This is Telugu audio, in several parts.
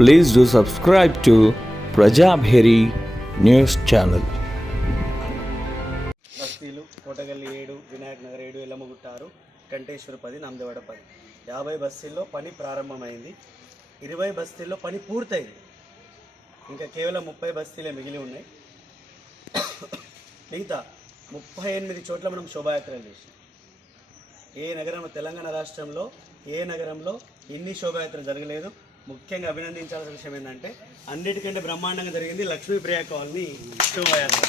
Please do subscribe to Prajabheri News Channel. బస్తీలు Kotagalli 7, Vinayak Nagar 7, Yellammagutta 6, Kanteshwar 10, నామదేవాడ 10. 50 బస్తీల్లో పని ప్రారంభమైంది. 20 బస్తీల్లో పని పూర్తయింది. ఇంకా కేవలం 30 బస్తీలే మిగిలి ఉన్నాయి. మిగతా 38 చోట్ల మనం శోభాయాత్రలు చేసాం. ఏ నగరంలో, తెలంగాణ రాష్ట్రంలో ఏ నగరంలో ఇన్ని శోభాయాత్రలు జరగలేదు. ముఖ్యంగా అభినందించాల్సిన విషయం ఏంటంటే అన్నిటికంటే బ్రహ్మాండంగా జరిగింది లక్ష్మీప్రియ కాలనీ శోభాయాత్ర.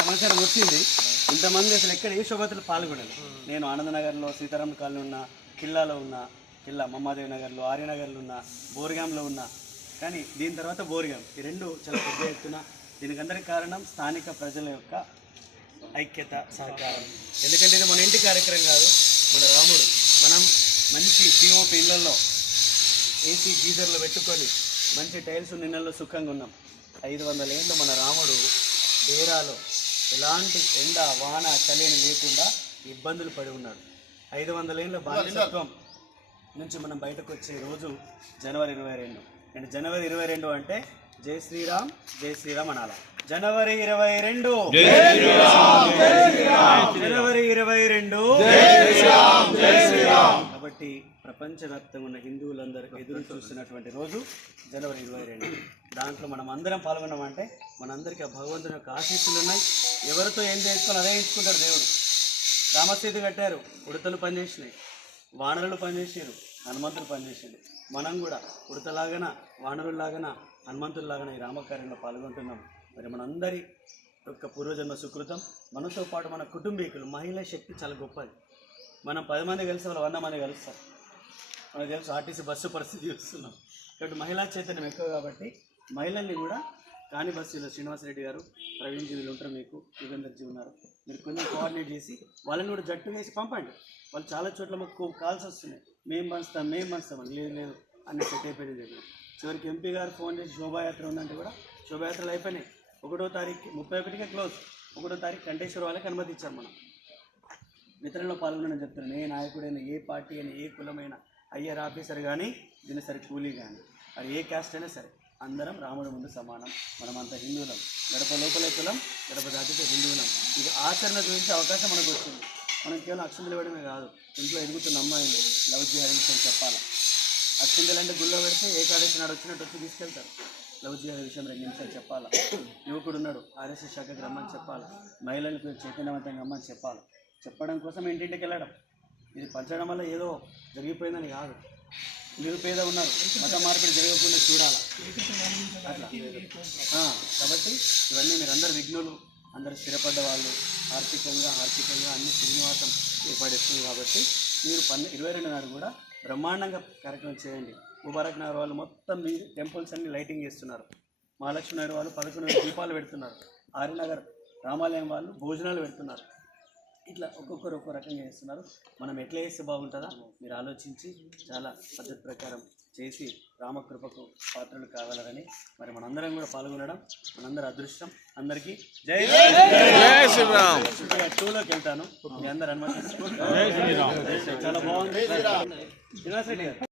సమాచారం వచ్చింది, ఇంతమంది అసలు ఎక్కడ ఏ శోభాయాత్రలు పాల్గొనలేదు. నేను ఆనందనగర్లో, సీతారాం కాలనీ ఉన్నా, కిల్లాలో ఉన్నా, కిల్లా మమ్మాదేవి నగర్లో, ఆర్యనగర్లో ఉన్నా, బోర్గాంలో ఉన్నా. కానీ దీని తర్వాత బోర్గాం, ఈ రెండు చాలా పెద్ద ఎత్తున. దీనికి అందరికీ కారణం స్థానిక ప్రజల యొక్క ఐక్యత, సహకారం. ఎందుకంటే ఇది మన ఇంటి కార్యక్రమం కాదు, మన రాముడు. మనం మంచి పిఓపి ఇళ్లలో ఏసీ గీజర్లు పెట్టుకొని మంచి టైల్స్ నిన్నల్లో సుఖంగా ఉన్నాం. 500 ఏళ్ళు మన రాముడు డేరాలో ఎలాంటి ఎండ, వాన, చలిని లేకుండా ఇబ్బందులు పడి ఉన్నాడు. 500 ఏళ్ళ బానిసత్వం నుంచి మనం బయటకు వచ్చే రోజు జనవరి 22. అండ్ జనవరి 22 అంటే జై శ్రీరామ్, జై శ్రీరామ్ అనాల. జనవరి 22, జనవరి 22. కాబట్టి ప్రపంచవ్యాప్తంగా ఉన్న హిందువులందరూ ఎదురు చూస్తున్నటువంటి రోజు జనవరి 22. దాంట్లో మనం అందరం పాల్గొన్నామంటే మనందరికీ ఆ భగవంతుని యొక్క ఆశీస్సులు ఉన్నాయి. ఎవరితో ఏం చేసుకోవాలి అదే ఎంచుకుంటాడు దేవుడు. రామసేతు కట్టారు, ఉడతలు పనిచేసినాయి, వానరులు పనిచేసారు, హనుమంతులు పనిచేసారు. మనం కూడా ఉడతలాగన, వానరులాగన, హనుమంతుల్లాగన ఈ రామకార్యంలో పాల్గొంటున్నాం. మరి మనందరి యొక్క పూర్వజన్మ సుకృతం. మనతో పాటు మన కుటుంబీకులు, మహిళా శక్తి చాలా గొప్పది. మనం 10 మంది కలిసి వాళ్ళు 100 మంది కలుస్తారు. మనకు తెలుసు ఆర్టీసీ బస్సు పరిస్థితి చూస్తున్నాం. కాబట్టి మహిళా చైతన్యం ఎక్కువ కాబట్టి మహిళల్ని కూడా కాని బస్సులో శ్రీనివాసరెడ్డి గారు, ప్రవీణ్ జీలు ఉంటారు, మీకు యుగేందర్ జీ ఉన్నారు, మీరు కొంచెం కోఆర్డినేట్ చేసి వాళ్ళని కూడా జట్టు వేసి పంపండి. వాళ్ళు చాలా చోట్ల మాకు కాల్స్ వస్తున్నాయి, మేము పంచుతామని. లేదు అన్ని సెట్ అయిపోయింది చెప్పి చివరికి ఎంపీ గారు ఫోన్ చేసి శోభాయాత్ర ఉందంటే కూడా శోభాయాత్రలు అయిపోయినాయి. 1వ తారీఖు 31కే క్లోజ్. 1వ తారీఖు కంటేశ్వర వాళ్ళకి అనుమతి ఇచ్చారు. మనం వితరణలో పాల్గొనని చెప్తున్నాను. ఏ నాయకుడైనా, ఏ పార్టీ అయినా, ఏ కులమైనా, అయ్యర్ ఆఫీసర్ కానీ, దినసరి కూలీ కానీ, అది ఏ క్యాస్ట్ అయినా సరే అందరం రాముడి ముందు సమానం. మనమంతా హిందువులం. గడప లోపలే కులం, గడప దాటితే హిందువులం. ఇది ఆచరణ చూపించే అవకాశం మనకు వచ్చింది. మనం కేవలం అక్షంతలు ఇవ్వడమే కాదు, ఇంట్లో ఎదుగుతున్న అమ్మాయిని లవ్ చేయాలని విషయం చెప్పాలి. అక్షంతలు అంటే గుళ్ళో పెడితే ఏకాదశి నాడు వచ్చినట్టు వచ్చి తీసుకెళ్తారు. లవ్ చేయాలి విషయం 2 నిమిషాలు చెప్పాలి. యువకుడు ఉన్నాడు, ఆర్ఎస్ఎస్ శాఖకి రమ్మని చెప్పాలి. మహిళలకు చైతన్యవంతంగా రమ్మని చెప్పాలి. చెప్పడం కోసం ఇంటింటికి వెళ్ళడం, ఇది పంచడం వల్ల ఏదో జరిగిపోయిందని కాదు. నిరుపేద ఉన్నారు, మత మార్పిడి జరగకుండా చూడాలి అట్లా. కాబట్టి ఇవన్నీ మీరందరూ విఘ్నులు, అందరూ స్థిరపడ్డ వాళ్ళు, ఆర్థికంగా అన్ని శ్రీనివాసం ఏర్పడేస్తుంది. కాబట్టి మీరు 22 నాడు కూడా బ్రహ్మాండంగా కార్యక్రమం చేయండి. ముబారక్ నగర్ వాళ్ళు మొత్తం మీ టెంపుల్స్ అన్ని లైటింగ్ చేస్తున్నారు. మహాలక్ష్మి నగర్ వాళ్ళు 11 దీపాలు పెడుతున్నారు. ఆర్యనగర్ రామాలయం వాళ్ళు భోజనాలు పెడుతున్నారు. ఇట్లా ఒక్కొక్కరు ఒక్కో రకంగా చేస్తున్నారు. మనం ఎట్లా చేస్తే బాగుంటుందా మీరు ఆలోచించి చాలా పద్ధతి ప్రకారం చేసి రామకృపకు పాత్రలు కావాలని మరి మనందరం కూడా పాల్గొనడం మనందరి అదృష్టం. అందరికీ జై శ్రీరామ్. 2లోకి వెళ్తాను, మీ అందరు అనుమతి. చాలా బాగుంది. శ్రీనివాసరెడ్డి గారు.